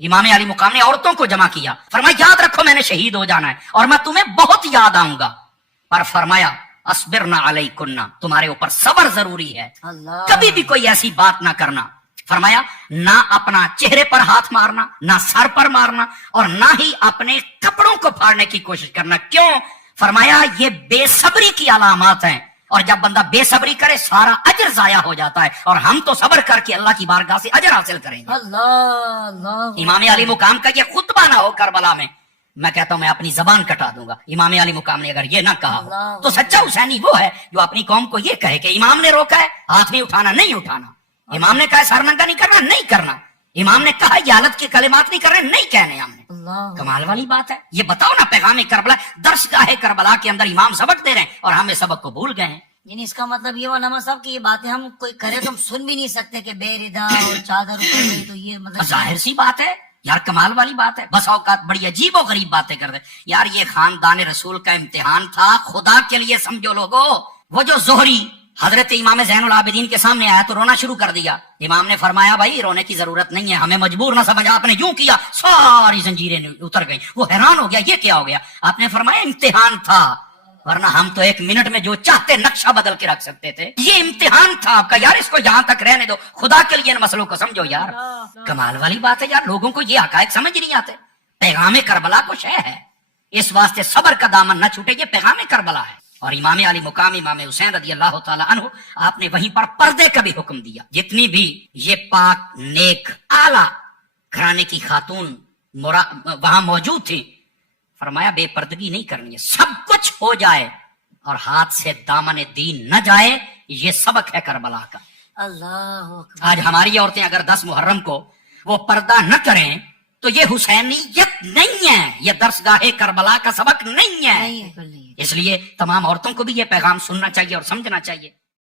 इमाम अली मुकाम ने औरतों को जमा किया, फरमाया याद रखो मैंने शहीद हो जाना है और मैं तुम्हें बहुत याद आऊंगा, पर फरमाया अस्बिरना अलैकुन्ना, तुम्हारे ऊपर सब्र जरूरी है, कभी भी कोई ऐसी बात ना करना। फरमाया ना अपना चेहरे पर हाथ मारना, ना सर पर मारना, और ना ही अपने कपड़ों को फाड़ने की कोशिश करना। क्यों? फरमाया ये बेसब्री की अलामत है, और जब बंदा बेसब्री करे सारा अजर जाया हो जाता है, और हम तो सब्र करके अल्लाह की बारगाह से अजर हासिल करेंगे। इमाम अली मुकाम का ये खुतबा ना हो करबला में, मैं कहता हूं मैं अपनी जबान कटा दूंगा। इमाम अली मुकाम ने अगर ये ना कहा हो तो सच्चा हुसैनी वो है जो अपनी कौम को ये कहे कि इमाम ने रोका है हाथ नहीं उठाना, नहीं उठाना। इमाम ने कहा सर नंगा नहीं करना, नहीं करना। इमाम ने कहा ये हालत के कलिमात नहीं कर रहे, नहीं कहने हमने। कमाल वाली बात है। ये बताओ ना पैगाम करबला, दर्सगाह करबला के अंदर इमाम सबक दे रहे हैं और हमें सबक को भूल गए हैं। यानी इसका मतलब ये हुआ नवाज साहब की ये बातें हम कोई करे तो हम सुन भी नहीं सकते कि बेरिदा और चादर ऊपर गई, तो ये मतलब जाहिर सी बात है यार, कमाल वाली बात है। बस औकात बड़ी अजीब और गरीब बातें कर दे यार। ये खानदान रसूल का इम्तिहान था, खुदा के लिए समझो लोगो। वो जो जोहरी हजरत इमाम ज़ैनुल आबिदीन के सामने आया तो रोना शुरू कर दिया। इमाम ने फरमाया भाई रोने की जरूरत नहीं है, हमें मजबूर ना समझा। आपने यूं किया सारी जंजीरें उतर गई। वो हैरान हो गया ये क्या हो गया। आपने फरमाया इम्तिहान था, वरना हम तो एक मिनट में जो चाहते नक्शा बदल के रख सकते थे। ये इम्तिहान था आपका यार, इसको यहां तक रहने दो, खुदा के लिए इन मसलों को समझो यार। कमाल वाली बात है यार, लोगों को ये हकायक समझ नहीं आते। पैगाम करबला कुछ है, इस वास्ते सब्र का दामन न छूटे, ये पैगाम करबला है। और इमाम अली मुकाम इमाम हुसैन रज़ी अल्लाह ताला अन्हु, आपने वहीं पर पर्दे का भी हुक्म दिया। जितनी भी ये पाक नेक आला घराने की खातून वहां मौजूद थी, फरमाया बेपर्दगी नहीं करनी है, सब कुछ हो जाए और हाथ से दामन दीन न जाए। ये सबक है करबला का। अल्लाह आज हमारी औरतें अगर 10 मुहर्रम को वो पर्दा न करें तो ये हुसैनियत नहीं है, ये दर्सगाहे करबला का सबक नहीं है। इसलिए तमाम औरतों को भी ये पैगाम सुनना चाहिए और समझना चाहिए।